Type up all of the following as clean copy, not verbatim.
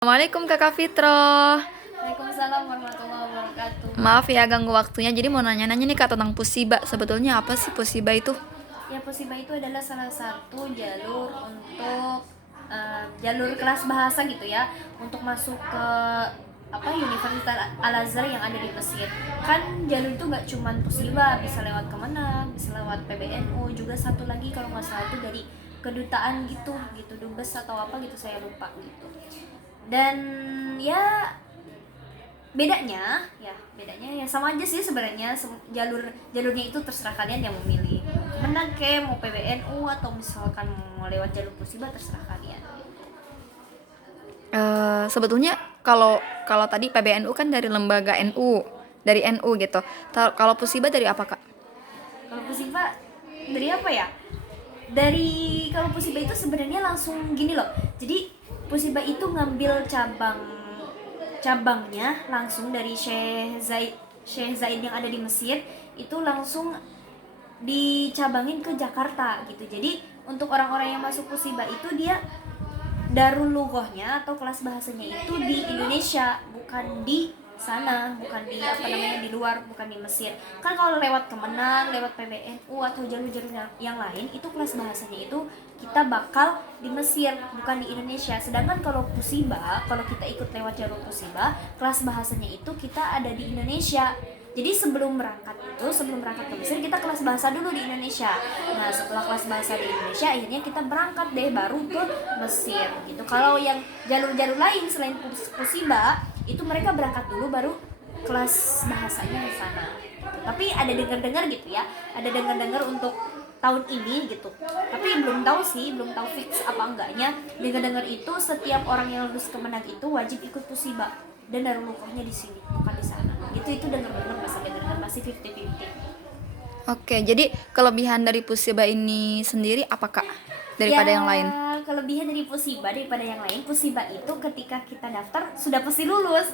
Assalamualaikum Kakak Fitro. Waalaikumsalam warahmatullahi wabarakatuh. Maaf ya ganggu waktunya. Jadi mau nanya-nanya nih Kak tentang Pusiba. Sebetulnya apa sih Pusiba itu? Ya, Posiba itu adalah salah satu jalur untuk jalur kelas bahasa gitu ya, untuk masuk ke Universitas Al Azhar yang ada di Mesir. Kan jalur itu nggak cuman Posiba, bisa lewat Kemenang, bisa lewat PBNU, juga satu lagi kalau nggak salah itu dari kedutaan gitu, dubes atau apa gitu, saya lupa gitu. Dan ya bedanya ya sama aja sih sebenarnya. Jalurnya itu terserah kalian yang memilih menang ke mau PBNU atau misalkan mau lewat jalur Pusiba, terserah kalian. Sebetulnya kalau kalau tadi PBNU kan dari lembaga NU, dari NU gitu. Kalau Pusiba dari apa Kak? Kalau Pusiba dari apa ya, kalau Pusiba itu sebenarnya langsung gini loh. Jadi Pusiba itu ngambil cabangnya langsung dari Syekh Zaid yang ada di Mesir, itu langsung dicabangin ke Jakarta gitu. Jadi untuk orang-orang yang masuk Pusiba itu dia Darul Lughohnya atau kelas bahasanya itu di Indonesia, bukan di sana, bukan di di luar, bukan di Mesir. Kan kalau lewat Kemenang, lewat PBNU atau jalur-jalur yang lain, itu kelas bahasanya itu kita bakal di Mesir, bukan di Indonesia. Sedangkan kalau Pusiba, kalau kita ikut lewat jalur Pusiba, kelas bahasanya itu kita ada di Indonesia. Jadi sebelum berangkat ke Mesir, kita kelas bahasa dulu di Indonesia. Nah, setelah kelas bahasa di Indonesia, akhirnya kita berangkat deh baru ke Mesir gitu. Kalau yang jalur-jalur lain selain Pusiba, itu mereka berangkat dulu baru kelas bahasanya di sana. Tapi ada dengar-dengar gitu ya, ada dengar-dengar untuk tahun ini gitu. Tapi belum tahu sih, belum tahu fix apa enggaknya. Dengar-dengar itu setiap orang yang lulus Kemenang itu wajib ikut Pusiba, dan Darul Lughohnya di sini, bukan di sana. Itu dengar-dengar, masih 50-50. Oke, jadi kelebihan dari Pusiba ini sendiri apa Kak? Daripada yang lain? Kelebihan dari daripada yang lain, Pusiba itu ketika kita daftar sudah pasti lulus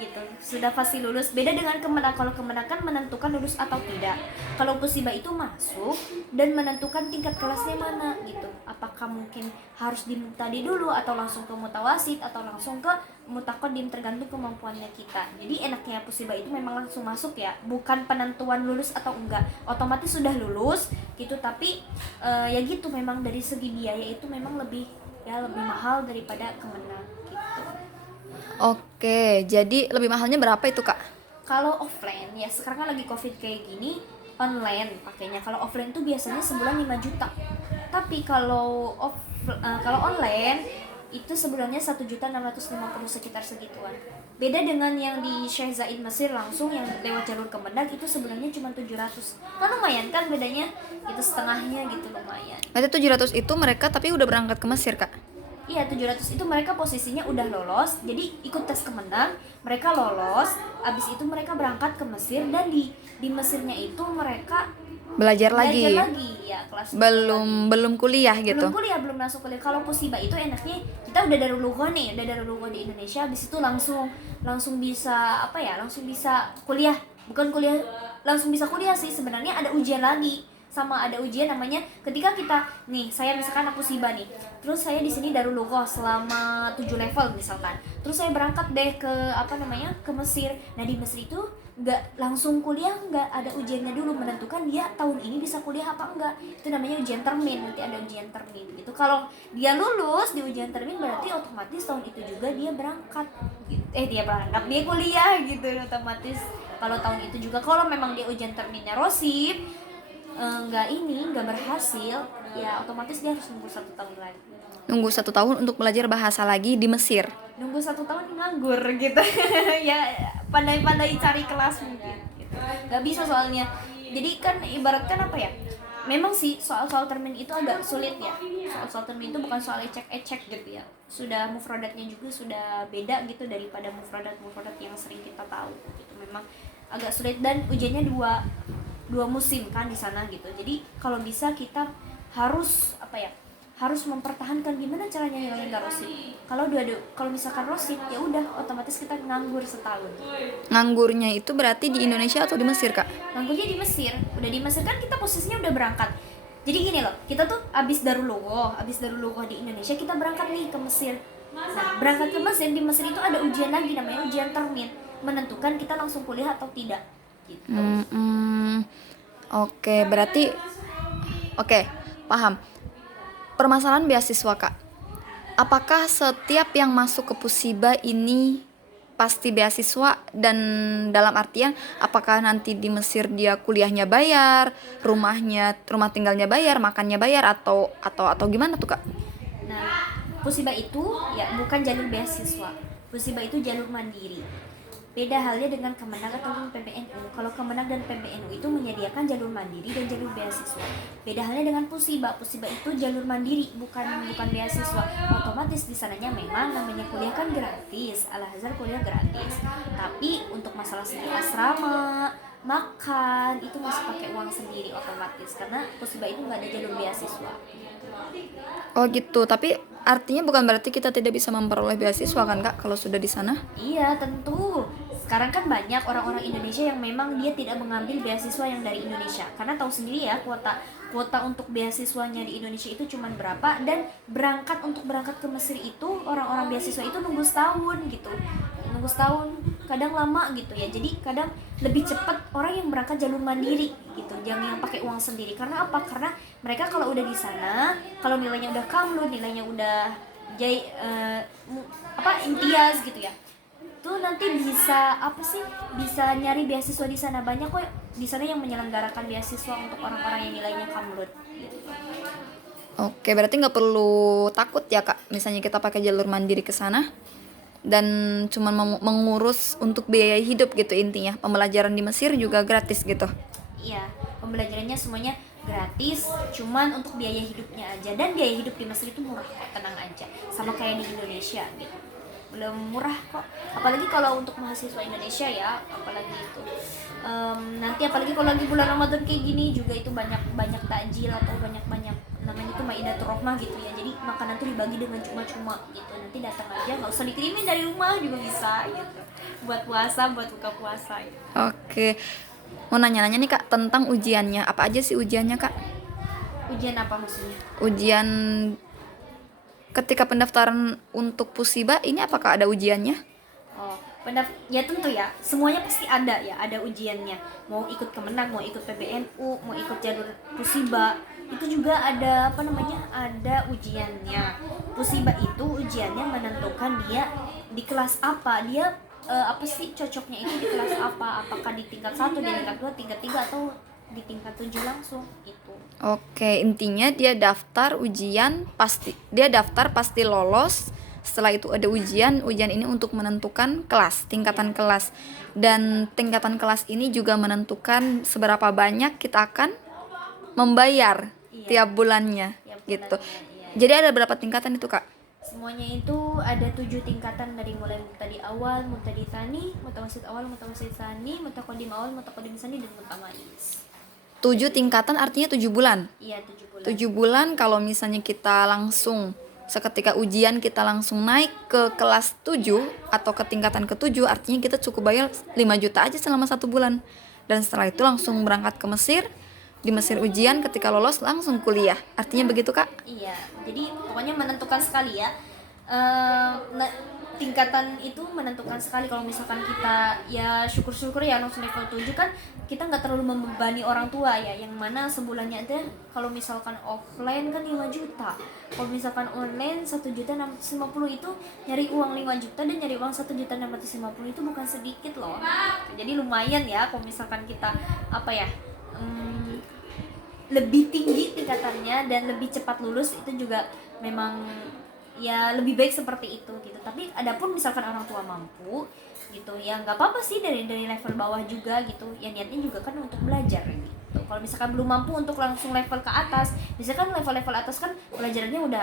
gitu, sudah pasti lulus. Beda dengan Kemenang. Kalau Kemenang kan menentukan lulus atau tidak. Kalau Pusiba itu masuk dan menentukan tingkat kelasnya mana gitu. Apakah mungkin harus di muktadi dulu, atau langsung ke mutawasid, atau langsung ke mutakodim, tergantung kemampuannya kita. Jadi enaknya Pusiba itu memang langsung masuk ya, bukan penentuan lulus atau enggak. Otomatis sudah lulus gitu. Tapi ya gitu, memang dari segi biaya itu memang lebih mahal daripada Kemenang gitu. Oke, jadi lebih mahalnya berapa itu Kak? Kalau offline ya, sekarang kan lagi covid kayak gini, online pakainya. Kalau offline tuh biasanya sebulan 5 juta. Tapi kalau online itu sebulannya 1.650.000, sekitar segituan. Beda dengan yang di Syekh Zaid Mesir langsung yang lewat jalur Kemenang, itu sebulannya cuma 700. Kan lumayan kan bedanya, itu setengahnya gitu, lumayan. Berarti 700 itu mereka tapi udah berangkat ke Mesir Kak? Iya, 700 itu mereka posisinya udah lolos, jadi ikut tes Kemenang, mereka lolos, abis itu mereka berangkat ke Mesir, dan di Mesirnya itu mereka Belajar lagi ya, kelas belum kuliah gitu? belum masuk kuliah. Kalau Pusiba itu enaknya kita udah Darul Lughoh nih, udah Darul Lughoh di Indonesia, abis itu langsung bisa langsung bisa kuliah, bukan kuliah langsung bisa kuliah sih sebenarnya, ada ujian lagi. Ada ujian namanya, ketika kita nih, saya misalkan aku Siba nih, terus saya di sini Darul Lughoh selama 7 level misalkan, terus saya berangkat deh ke ke Mesir. Nah, di Mesir itu nggak langsung kuliah, nggak ada ujiannya dulu, menentukan dia tahun ini bisa kuliah apa enggak. Itu namanya ujian termin, nanti ada ujian termin gitu. Kalau dia lulus di ujian termin, berarti otomatis tahun itu juga dia berangkat dia kuliah gitu otomatis. Kalau tahun itu juga, kalau memang dia ujian terminnya rosip, nggak berhasil, ya otomatis dia harus nunggu 1 tahun lagi. Nunggu 1 tahun untuk belajar bahasa lagi di Mesir? Nunggu 1 tahun nganggur gitu. Ya, pandai-pandai cari kelas mungkin gitu. Nggak bisa soalnya, jadi kan ibaratkan apa ya, memang sih soal termin itu agak sulit ya. Soal termin itu bukan soal ecek gitu ya, sudah mufradatnya juga sudah beda gitu daripada mufradat yang sering kita tahu gitu. Memang agak sulit, dan ujiannya dua musim kan di sana gitu. Jadi kalau bisa kita harus harus mempertahankan gimana caranya yang nggak rosip. Kalau misalkan rosip, ya udah otomatis kita nganggur setahun. Nganggurnya itu berarti di Indonesia atau di Mesir Kak? Nganggurnya di Mesir. Udah di Mesir kan kita posisinya udah berangkat. Jadi gini loh, kita tuh abis Darul Lughoh di Indonesia, kita berangkat nih ke Mesir. Nah, berangkat ke Mesir, di Mesir itu ada ujian lagi namanya ujian termin, menentukan kita langsung kuliah atau tidak gitu. Oke, berarti oke, paham. Permasalahan beasiswa, Kak. Apakah setiap yang masuk ke Pusiba ini pasti beasiswa, dan dalam artian apakah nanti di Mesir dia kuliahnya bayar, rumah tinggalnya bayar, makannya bayar, atau gimana tuh, Kak? Nah, Pusiba itu ya bukan jalur beasiswa. Pusiba itu jalur mandiri. Beda halnya dengan Kemenag ataupun PBNU. Kalau Kemenag dan PBNU itu menyediakan jalur mandiri dan jalur beasiswa. Beda halnya dengan Pusiba. Pusiba itu jalur mandiri, bukan beasiswa. Otomatis di sananya memang namanya kuliah kan gratis. Al-Azhar kuliah gratis. Tapi untuk masalah segi asrama, makan itu masih pakai uang sendiri otomatis, karena Pusiba itu nggak ada jalur beasiswa. Oh gitu, tapi artinya bukan berarti kita tidak bisa memperoleh beasiswa kan, Kak, kalau sudah di sana? Iya, tentu. Sekarang kan banyak orang-orang Indonesia yang memang dia tidak mengambil beasiswa yang dari Indonesia. Karena tahu sendiri ya, kuota untuk beasiswanya di Indonesia itu cuma berapa, dan untuk berangkat ke Mesir itu orang-orang beasiswa itu nunggu setahun gitu. Nunggu setahun, kadang lama gitu ya. Jadi kadang lebih cepat orang yang berangkat jalur mandiri gitu, jangan yang pakai uang sendiri. Karena apa? Karena mereka kalau udah di sana, kalau nilainya udah kamlu, nilainya udah imtiaz gitu ya, tuh nanti bisa nyari beasiswa di sana. Banyak kok di sana yang menyelenggarakan beasiswa untuk orang-orang yang nilainya kamlut gitu. Oke, berarti nggak perlu takut ya, Kak, misalnya kita pakai jalur mandiri ke sana dan cuman mengurus untuk biaya hidup gitu, intinya pembelajaran di Mesir juga gratis gitu. Iya, pembelajarannya semuanya gratis, cuman untuk biaya hidupnya aja, dan biaya hidup di Mesir itu murah kok, tenang aja, sama kayak di Indonesia gitu. Belum murah kok, apalagi kalau untuk mahasiswa Indonesia ya, apalagi itu nanti apalagi kalau lagi bulan Ramadan kayak gini juga itu banyak takjil atau banyak namanya itu maidatul rahmah gitu ya, jadi makanan tuh dibagi dengan cuma-cuma gitu, nanti datang aja, nggak usah dikirimin dari rumah juga bisa gitu, buat puasa, buat buka puasa gitu. Oke, mau nanya-nanya nih, Kak, tentang ujiannya. Apa aja sih ujiannya, Kak? Ujian apa maksudnya? Ujian ketika pendaftaran untuk Pusiba ini, apakah ada ujiannya? Oh, ya tentu ya, semuanya pasti ada ujiannya. Mau ikut Kemenang, mau ikut PBNU, mau ikut jalur Pusiba, itu juga ada ada ujiannya. Pusiba itu ujiannya menentukan dia di kelas apa, dia cocoknya itu di kelas apa, apakah di tingkat 1, di tingkat 2, tingkat 3, atau di tingkat 7 langsung itu. Oke, intinya dia daftar pasti lolos. Setelah itu ada ujian ini untuk menentukan tingkatan kelas. Dan tingkatan kelas ini juga menentukan seberapa banyak kita akan membayar tiap bulannya gitu. Iya. Jadi ada berapa tingkatan itu, Kak? Semuanya itu ada 7 tingkatan, dari mulai mubtadi awal, mubtadi tsani, mutawasit awal, mutawasit tsani, mutaqaddim awal, mutaqaddim tsani, dan mutamayyiz. 7 tingkatan artinya 7 bulan. Iya, 7 bulan. 7 bulan kalau misalnya kita langsung seketika ujian kita langsung naik ke kelas 7 atau ke tingkatan ke-7, artinya kita cukup bayar 5 juta aja selama 1 bulan. Dan setelah itu langsung berangkat ke Mesir. Di Mesir ujian, ketika lolos langsung kuliah. Artinya begitu, Kak? Iya, jadi pokoknya menentukan sekali ya. Tingkatan itu menentukan sekali. Kalau misalkan kita ya syukur-syukur ya langsung level 7 kan, kita nggak terlalu membebani orang tua ya, yang mana sebulannya aja kalau misalkan offline kan 5 juta, kalau misalkan online 1.650.000, itu nyari uang 5 juta dan nyari uang 1.650.000 itu bukan sedikit loh. Jadi lumayan ya kalau misalkan kita lebih tinggi tingkatannya dan lebih cepat lulus, itu juga memang ya lebih baik seperti itu gitu. Tapi adapun misalkan orang tua mampu gitu ya, nggak apa-apa sih dari level bawah juga gitu ya, niatnya juga kan untuk belajar gitu. Kalau misalkan belum mampu untuk langsung level ke atas, misalkan level atas kan pelajarannya udah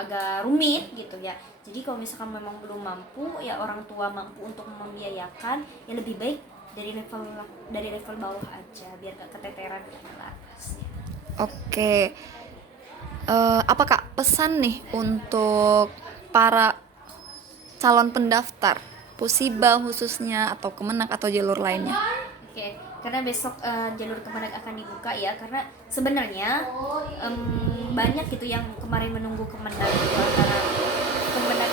agak rumit gitu ya. Jadi kalau misalkan memang belum mampu ya, orang tua mampu untuk membiayakan, ya lebih baik dari level bawah aja biar gak keteteran di level atas. Oke. Apa, Kak, pesan nih untuk para calon pendaftar Pusiba khususnya, atau Kemenag atau jalur lainnya? Oke, karena besok jalur Kemenag akan dibuka ya, karena sebenarnya banyak gitu yang kemarin menunggu Kemenag gitu, antara Kemenag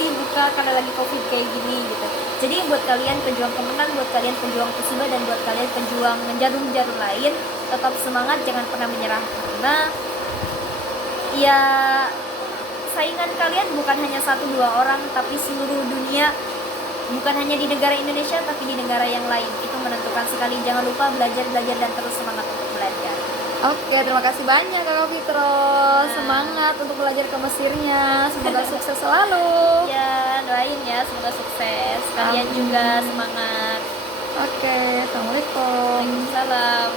sih buka karena lagi covid kayak gini gitu. Jadi buat kalian pejuang kemenangan, buat kalian pejuang Kushiba, dan buat kalian pejuang jarum-jarum lain, tetap semangat, jangan pernah menyerah, karena ya saingan kalian bukan hanya 1-2 orang, tapi seluruh dunia, bukan hanya di negara Indonesia tapi di negara yang lain. Itu menentukan sekali. Jangan lupa belajar dan terus semangat untuk belajar. Oke, terima kasih banyak Kakak Fitro. Semangat untuk belajar ke Mesirnya. Semoga sukses selalu. Ya, doain ya semoga sukses. Kalian Amin. juga semangat. Oke, Assalamualaikum. Waalaikumsalam.